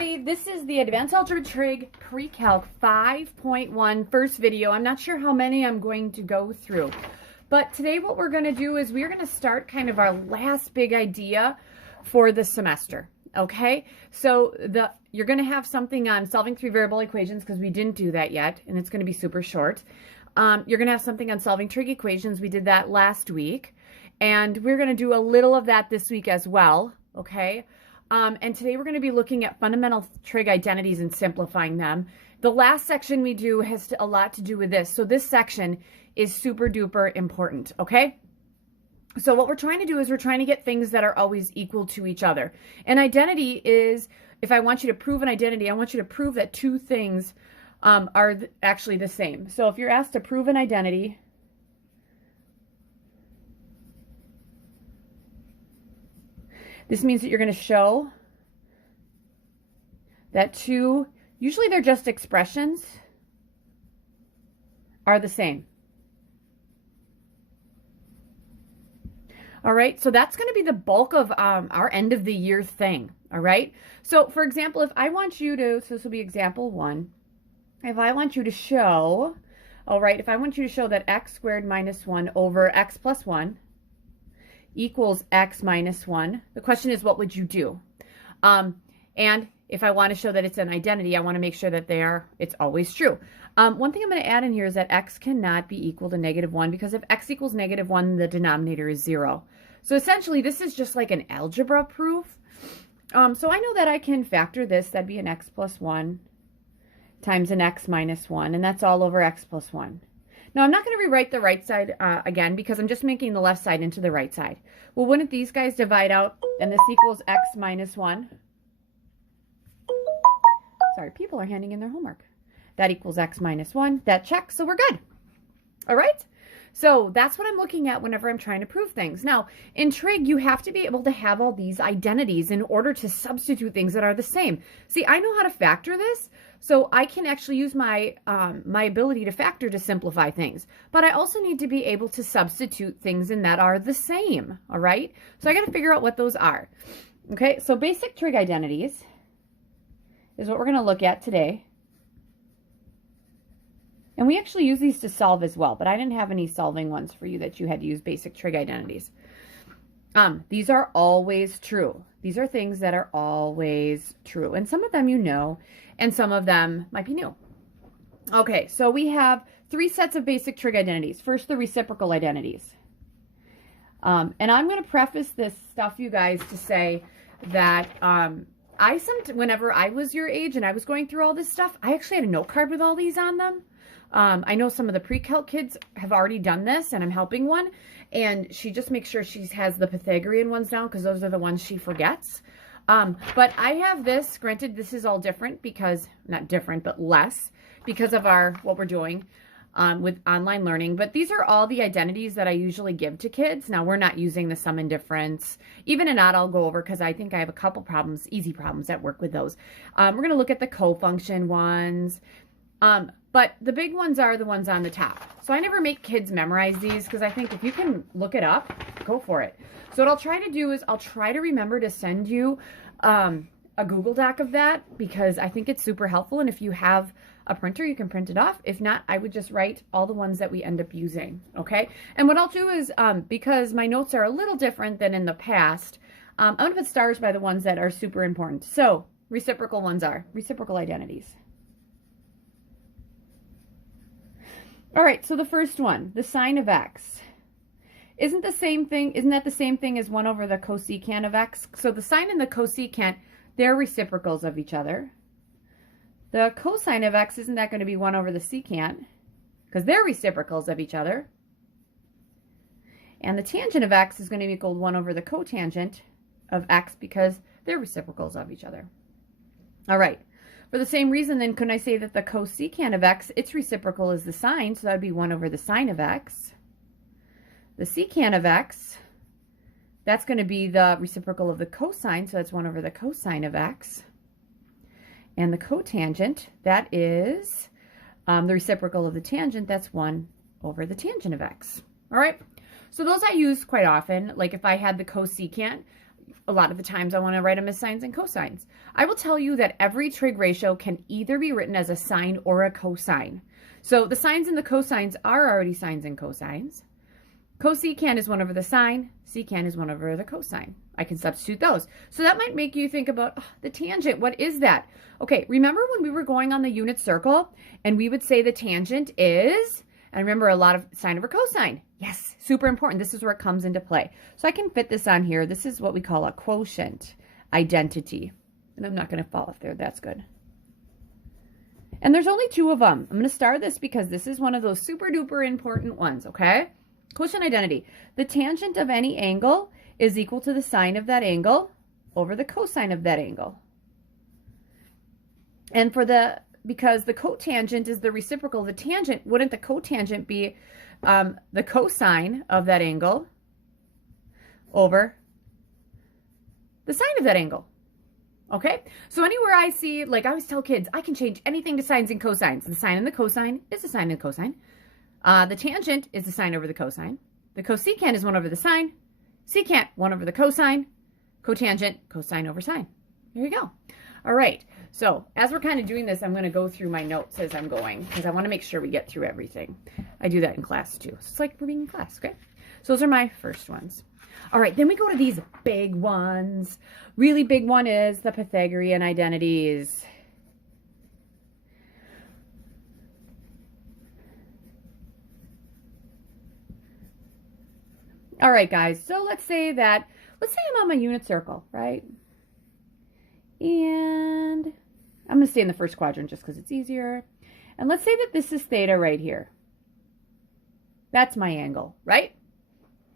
everybody, this is the Advanced Algebra Trig Pre-Calc 5.1 first video. I'm not sure how many I'm going to go through, but today what we're going to do is we're going to start kind of our last big idea for the semester, okay? So you're going to have something on solving three variable equations because we didn't do that yet, and it's going to be super short. You're going to have something on solving trig equations. We did that last week, and we're going to do a little of that this week as well, okay? And today we're going to be looking at fundamental trig identities and simplifying them. The last section we do has a lot to do with this. So this section is super duper important, okay? So what we're trying to do is we're trying to get things that are always equal to each other. An identity is, if I want you to prove an identity, I want you to prove that two things are actually the same. So if you're asked to prove an identity, this means that you're going to show that two, usually they're just expressions, are the same. All right, so that's going to be the bulk of our end of the year thing. All right, so for example, if I want you to, so this will be example one, if I want you to show, all right, if I want you to show that x squared minus 1 over x plus 1 equals x minus 1. The question is, what would you do? And if I want to show that it's an identity, I want to make sure that it's always true. One thing I'm going to add in here is that x cannot be equal to -1, because if x equals -1, the denominator is 0. So essentially, this is just like an algebra proof. So I know that I can factor this. That'd be an x plus 1 times an x minus 1, and that's all over x plus 1. Now, I'm not going to rewrite the right side again because I'm just making the left side into the right side. Well, wouldn't these guys divide out and this equals x minus 1? Sorry, people are handing in their homework. That equals x minus 1. That checks, so we're good. All right? So that's what I'm looking at whenever I'm trying to prove things. Now, in trig, you have to be able to have all these identities in order to substitute things that are the same. See, I know how to factor this, so I can actually use my my ability to factor to simplify things. But I also need to be able to substitute things in that are the same, all right? So I got to figure out what those are. Okay, so basic trig identities is what we're going to look at today. And we actually use these to solve as well, but I didn't have any solving ones for you that you had to use basic trig identities. These are always true. These are things that are always true. And some of them you know, and some of them might be new. Okay, so we have three sets of basic trig identities. First, the reciprocal identities. And I'm going to preface this stuff, you guys, to say that whenever I was your age and I was going through all this stuff, I actually had a note card with all these on them. I know some of the pre-calc kids have already done this, and I'm helping one, and she just makes sure she has the Pythagorean ones down because those are the ones she forgets. But I have this, granted this is all different because, not different, but less because of what we're doing with online learning. But these are all the identities that I usually give to kids. Now, we're not using the sum and difference. Even and odd I'll go over because I think I have a couple problems, easy problems that work with those. We're going to look at the cofunction ones. But the big ones are the ones on the top. So I never make kids memorize these because I think if you can look it up, go for it. So what I'll try to do is I'll try to remember to send you a Google Doc of that because I think it's super helpful. And if you have a printer, you can print it off. If not, I would just write all the ones that we end up using, okay? And what I'll do is, because my notes are a little different than in the past, I'm going to put stars by the ones that are super important. So reciprocal ones are reciprocal identities. All right, so the first one, the sine of x. Isn't that the same thing as 1 over the cosecant of x? So the sine and the cosecant, they're reciprocals of each other. The cosine of x, isn't that going to be 1 over the secant? Because they're reciprocals of each other. And the tangent of x is going to equal 1 over the cotangent of x because they're reciprocals of each other. All right. For the same reason, then, couldn't I say that the cosecant of x, its reciprocal is the sine, so that would be 1 over the sine of x. The secant of x, that's going to be the reciprocal of the cosine, so that's 1 over the cosine of x. And the cotangent, that is the reciprocal of the tangent, that's 1 over the tangent of x. All right, so those I use quite often. Like if I had the cosecant, a lot of the times I want to write them as sines and cosines. I will tell you that every trig ratio can either be written as a sine or a cosine. So the sines and the cosines are already sines and cosines. Cosecant is 1 over the sine. Secant is 1 over the cosine. I can substitute those. So that might make you think about the tangent. What is that? Okay, remember when we were going on the unit circle and we would say the tangent is, and remember a lot of sine over cosine. Yes, super important. This is where it comes into play. So I can fit this on here. This is what we call a quotient identity. And I'm not going to fall off there. That's good. And there's only 2 of them. I'm going to star this because this is one of those super duper important ones, okay? Quotient identity. The tangent of any angle is equal to the sine of that angle over the cosine of that angle. And because the cotangent is the reciprocal of the tangent, wouldn't the cotangent be the cosine of that angle over the sine of that angle? Okay, so anywhere I see, like I always tell kids, I can change anything to sines and cosines. The sine and the cosine is the sine and the cosine. The tangent is the sine over the cosine. The cosecant is 1 over the sine. Secant, 1 over the cosine. Cotangent, cosine over sine. There you go. All right, so as we're kind of doing this, I'm going to go through my notes as I'm going because I want to make sure we get through everything. I do that in class too. So it's like we're being in class, okay? So those are my first ones. All right, then we go to these big ones. Really big one is the Pythagorean identities. All right, guys, so let's say I'm on my unit circle, right? And I'm going to stay in the first quadrant just because it's easier. And let's say that this is theta right here. That's my angle, right?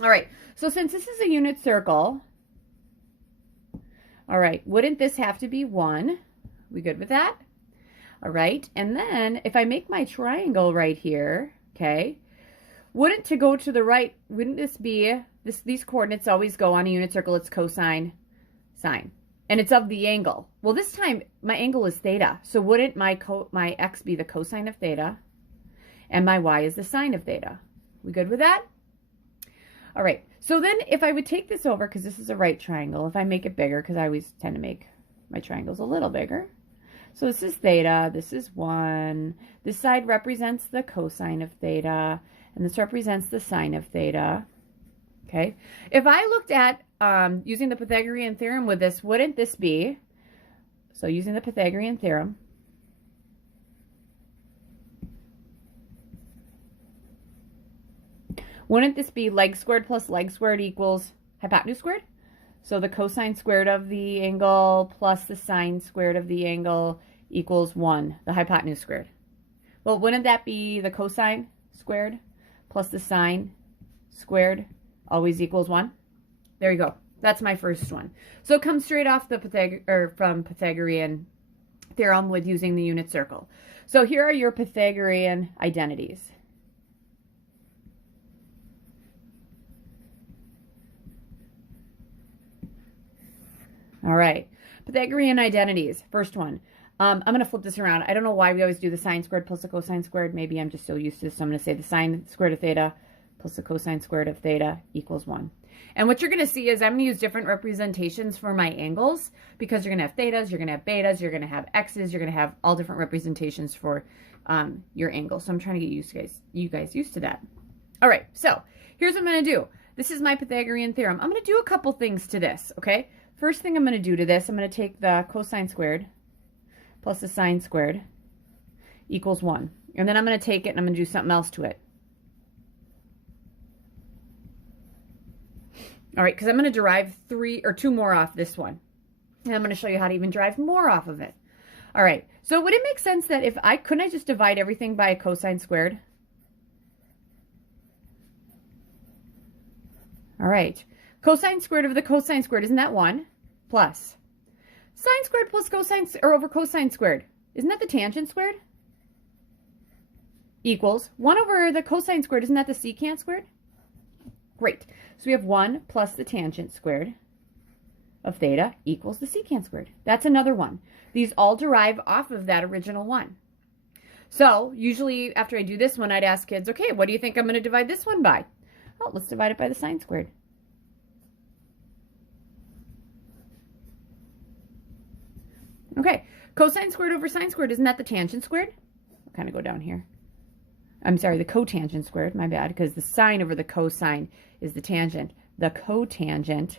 All right, so since this is a unit circle, all right, wouldn't this have to be 1? We good with that? All right, and then if I make my triangle right here, okay, wouldn't to go to the right, wouldn't this be, these coordinates always go on a unit circle, it's cosine, sine, and it's of the angle. Well, this time my angle is theta, so wouldn't my x be the cosine of theta, and my y is the sine of theta? We good with that? All right, so then if I would take this over, because this is a right triangle, if I make it bigger, because I always tend to make my triangles a little bigger. So this is theta, this is 1. This side represents the cosine of theta, and this represents the sine of theta. Okay, if I looked at using the Pythagorean theorem with this, wouldn't this be, so using the Pythagorean theorem, wouldn't this be leg squared plus leg squared equals hypotenuse squared? So the cosine squared of the angle plus the sine squared of the angle equals 1, the hypotenuse squared. Well, wouldn't that be the cosine squared plus the sine squared always equals 1? There you go. That's my first one. So it comes straight off the from Pythagorean theorem with using the unit circle. So here are your Pythagorean identities. All right, Pythagorean identities. First one. I'm going to flip this around. I don't know why we always do the sine squared plus the cosine squared. Maybe I'm just so used to this. So I'm going to say the sine squared of theta plus the cosine squared of theta equals 1. And what you're going to see is I'm going to use different representations for my angles because you're going to have thetas, you're going to have betas, you're going to have x's, you're going to have all different representations for your angle. So I'm trying to get you guys used to that. All right, so here's what I'm going to do. This is my Pythagorean theorem. I'm going to do a couple things to this, okay? First thing I'm going to do to this, I'm going to take the cosine squared plus the sine squared equals 1. And then I'm going to take it and I'm going to do something else to it. All right, because I'm going to derive 2 more off this one. And I'm going to show you how to even derive more off of it. All right, so would it make sense that if couldn't I just divide everything by a cosine squared? All right, cosine squared over the cosine squared, isn't that 1? Plus sine squared plus cosine, or over cosine squared, isn't that the tangent squared? Equals 1 over the cosine squared, isn't that the secant squared? Great. So we have 1 plus the tangent squared of theta equals the secant squared. That's another one. These all derive off of that original one. So usually after I do this one, I'd ask kids, okay, what do you think I'm going to divide this one by? Oh, let's divide it by the sine squared. Okay, cosine squared over sine squared, isn't that the tangent squared? I'll kind of go down here. I'm sorry, the cotangent squared, my bad, because the sine over the cosine is the tangent. The cotangent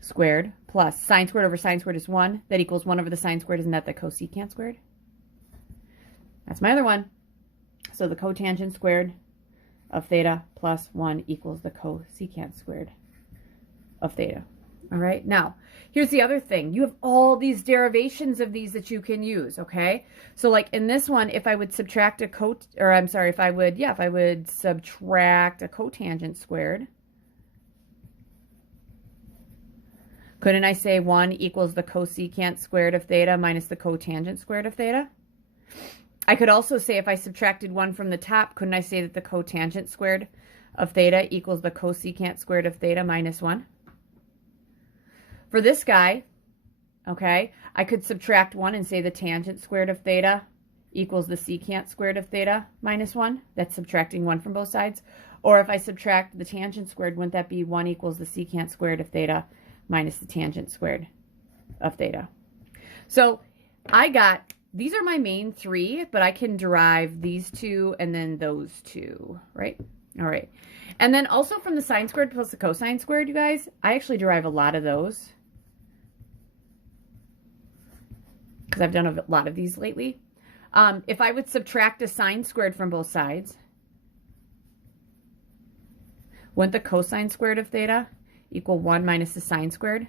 squared plus sine squared over sine squared is 1. That equals 1 over the sine squared. Isn't that the cosecant squared? That's my other one. So the cotangent squared of theta plus 1 equals the cosecant squared of theta. All right, now, here's the other thing. You have all these derivations of these that you can use, okay? So like in this one, if I would subtract a if I would subtract a cotangent squared, couldn't I say 1 equals the cosecant squared of theta minus the cotangent squared of theta? I could also say if I subtracted 1 from the top, couldn't I say that the cotangent squared of theta equals the cosecant squared of theta minus 1? For this guy, okay, I could subtract 1 and say the tangent squared of theta equals the secant squared of theta minus 1. That's subtracting 1 from both sides. Or if I subtract the tangent squared, wouldn't that be 1 equals the secant squared of theta minus the tangent squared of theta? So these are my main 3, but I can derive these 2 and then those 2, right? All right. And then also from the sine squared plus the cosine squared, you guys, I actually derive a lot of those, because I've done a lot of these lately. If I would subtract a sine squared from both sides, wouldn't the cosine squared of theta equal 1 minus the sine squared?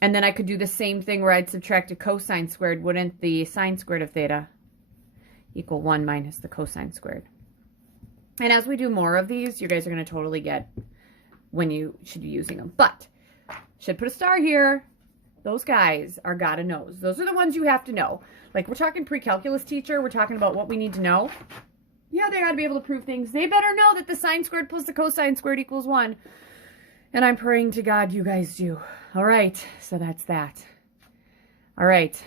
And then I could do the same thing where I'd subtract a cosine squared. Wouldn't the sine squared of theta equal 1 minus the cosine squared? And as we do more of these, you guys are going to totally get when you should be using them. But, should put a star here. Those guys are gotta knows. Those are the ones you have to know. Like, we're talking pre-calculus teacher. We're talking about what we need to know. Yeah, they gotta be able to prove things. They better know that the sine squared plus the cosine squared equals 1. And I'm praying to God you guys do. All right, so that's that. All right.